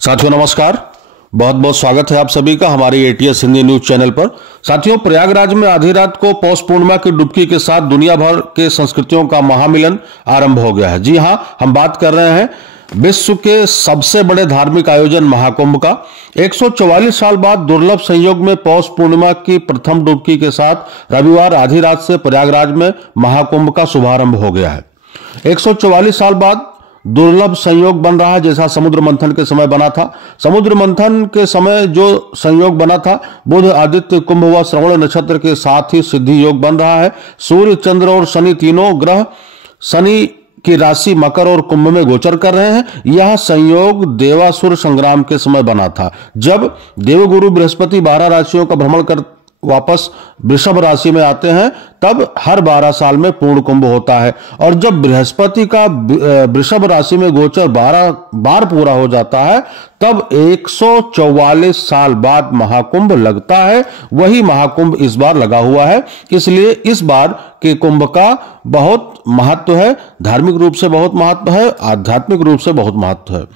साथियों नमस्कार, बहुत बहुत स्वागत है आप सभी का हमारी एटीएस हिंदी न्यूज चैनल पर। साथियों, प्रयागराज में आधी रात को पौष पूर्णिमा की डुबकी के साथ दुनिया भर के संस्कृतियों का महामिलन आरंभ हो गया है। जी हां, हम बात कर रहे हैं विश्व के सबसे बड़े धार्मिक आयोजन महाकुंभ का। 144 साल बाद दुर्लभ संयोग में पौष पूर्णिमा की प्रथम डुबकी के साथ रविवार आधी रात से प्रयागराज में महाकुंभ का शुभारंभ हो गया है। 144 साल बाद दुर्लभ संयोग बन रहा है, जैसा समुद्र मंथन के समय बना था। समुद्र मंथन के समय जो संयोग बना था, बुध आदित्य कुंभ व श्रवण नक्षत्र के साथ ही सिद्धि योग बन रहा है। सूर्य, चंद्र और शनि तीनों ग्रह शनि की राशि मकर और कुंभ में गोचर कर रहे हैं। यह संयोग देवासुर संग्राम के समय बना था, जब देवगुरु बृहस्पति 12 राशियों का भ्रमण कर वापस वृषभ राशि में आते हैं, तब हर 12 साल में पूर्ण कुंभ होता है। और जब बृहस्पति का वृषभ राशि में गोचर 12 बार पूरा हो जाता है, तब 144 साल बाद महाकुंभ लगता है। वही महाकुंभ इस बार लगा हुआ है, इसलिए इस बार के कुंभ का बहुत महत्व है। धार्मिक रूप से बहुत महत्व है, आध्यात्मिक रूप से बहुत महत्व है।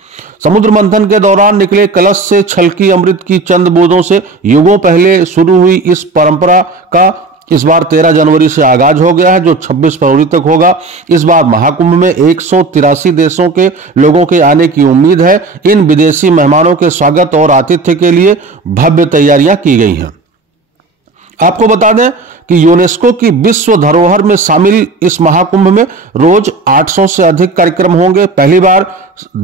समुद्र मंथन के दौरान निकले कलश से छलकी अमृत की चंद बूंदों से युगों पहले शुरू हुई इस परंपरा का इस बार 13 जनवरी से आगाज हो गया है, जो 26 फरवरी तक होगा। इस बार महाकुंभ में 183 देशों के लोगों के आने की उम्मीद है। इन विदेशी मेहमानों के स्वागत और आतिथ्य के लिए भव्य तैयारियां की गई हैं। आपको बता दें कि यूनेस्को की विश्व धरोहर में शामिल इस महाकुंभ में रोज 800 से अधिक कार्यक्रम होंगे। पहली बार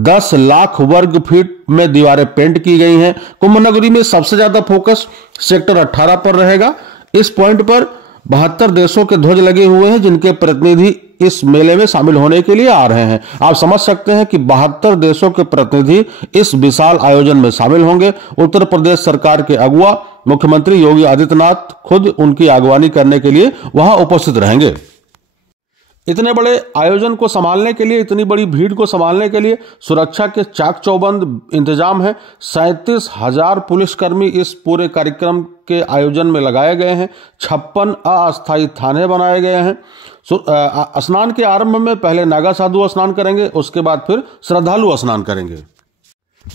10 लाख वर्ग फीट में दीवारें पेंट की गई हैं। कुंभ नगरी में सबसे ज्यादा फोकस सेक्टर 18 पर रहेगा। इस पॉइंट पर 72 देशों के ध्वज लगे हुए हैं, जिनके प्रतिनिधि इस मेले में शामिल होने के लिए आ रहे हैं। आप समझ सकते हैं कि 72 देशों के प्रतिनिधि इस विशाल आयोजन में शामिल होंगे। उत्तर प्रदेश सरकार के अगुवा मुख्यमंत्री योगी आदित्यनाथ खुद उनकी अगवानी करने के लिए वहां उपस्थित रहेंगे। इतने बड़े आयोजन को संभालने के लिए, इतनी बड़ी भीड़ को संभालने के लिए सुरक्षा के चाक चौबंद इंतजाम है। 37,000 पुलिसकर्मी इस पूरे कार्यक्रम के आयोजन में लगाए गए हैं। 56 अस्थायी थाने बनाए गए हैं। स्नान के आरंभ में पहले नागा साधु स्नान करेंगे, उसके बाद फिर श्रद्धालु स्नान करेंगे।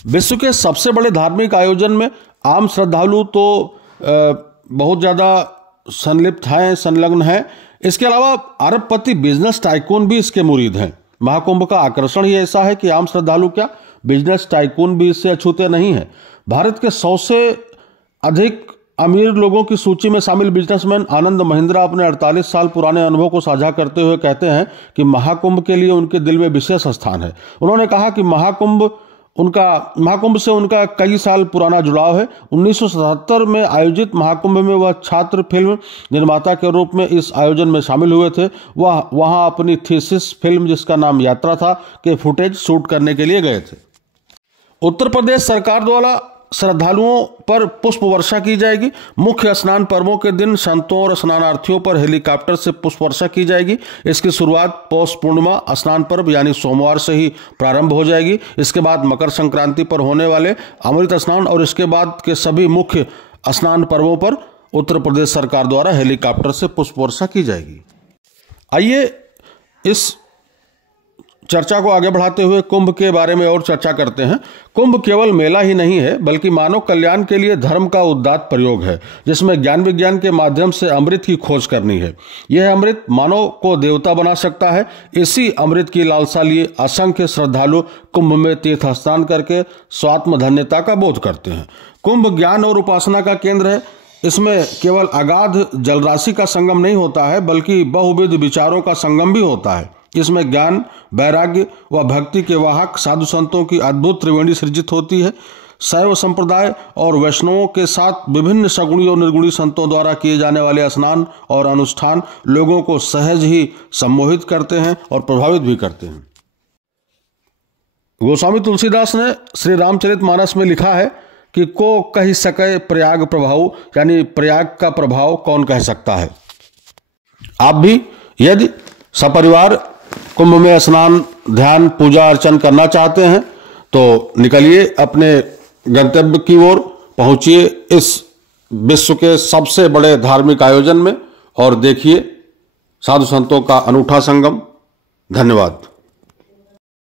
विश्व के सबसे बड़े धार्मिक आयोजन में आम श्रद्धालु तो बहुत ज्यादा संलिप्त हैं, संलग्न हैं। इसके अलावा अरबपति बिजनेस टाइकून भी इसके मुरीद हैं। महाकुंभ का आकर्षण ही ऐसा है कि आम श्रद्धालु क्या, बिजनेस टाइकून भी इससे अछूते नहीं है। भारत के 100 से अधिक अमीर लोगों की सूची में शामिल बिजनेसमैन आनंद महिंद्रा अपने 48 साल पुराने अनुभव को साझा करते हुए कहते हैं कि महाकुंभ के लिए उनके दिल में विशेष स्थान है। उन्होंने कहा कि महाकुंभ से उनका कई साल पुराना जुड़ाव है। 1977 में आयोजित महाकुंभ में वह छात्र फिल्म निर्माता के रूप में इस आयोजन में शामिल हुए थे। वह वहां अपनी थीसिस फिल्म, जिसका नाम यात्रा था, के फुटेज शूट करने के लिए गए थे। उत्तर प्रदेश सरकार द्वारा श्रद्धालुओं पर पुष्प वर्षा की जाएगी। मुख्य स्नान पर्वों के दिन संतों और स्नानार्थियों पर हेलीकॉप्टर से पुष्प वर्षा की जाएगी। इसकी शुरुआत पौष पूर्णिमा स्नान पर्व यानी सोमवार से ही प्रारंभ हो जाएगी। इसके बाद मकर संक्रांति पर होने वाले अमृत स्नान और इसके बाद के सभी मुख्य स्नान पर्वों पर उत्तर प्रदेश सरकार द्वारा हेलीकॉप्टर से पुष्प वर्षा की जाएगी। आइए इस चर्चा को आगे बढ़ाते हुए कुंभ के बारे में और चर्चा करते हैं। कुंभ केवल मेला ही नहीं है, बल्कि मानव कल्याण के लिए धर्म का उदात्त प्रयोग है, जिसमें ज्ञान विज्ञान के माध्यम से अमृत की खोज करनी है। यह अमृत मानव को देवता बना सकता है। इसी अमृत की लालसा लिए असंख्य श्रद्धालु कुंभ में तीर्थ स्नान करके स्वात्म धन्यता का बोध करते हैं। कुंभ ज्ञान और उपासना का केंद्र है। इसमें केवल अगाध जलराशि का संगम नहीं होता है, बल्कि बहुविध विचारों का संगम भी होता है। इसमें ज्ञान, वैराग्य व भक्ति के वाहक साधु संतों की अद्भुत त्रिवेणी सृजित होती है। शैव संप्रदाय और वैष्णवों के साथ विभिन्न सगुणी और निर्गुणी संतों द्वारा किए जाने वाले स्नान और अनुष्ठान लोगों को सहज ही सम्मोहित करते हैं और प्रभावित भी करते हैं। गोस्वामी तुलसीदास ने श्री रामचरितमानस में लिखा है कि को कह सके प्रयाग प्रभाव, यानी प्रयाग का प्रभाव कौन कह सकता है। आप भी यदि सपरिवार कुंभ में स्नान, ध्यान, पूजा अर्चन करना चाहते हैं तो निकलिए अपने गंतव्य की ओर, पहुंचिए इस विश्व के सबसे बड़े धार्मिक आयोजन में और देखिए साधु संतों का अनूठा संगम। धन्यवाद।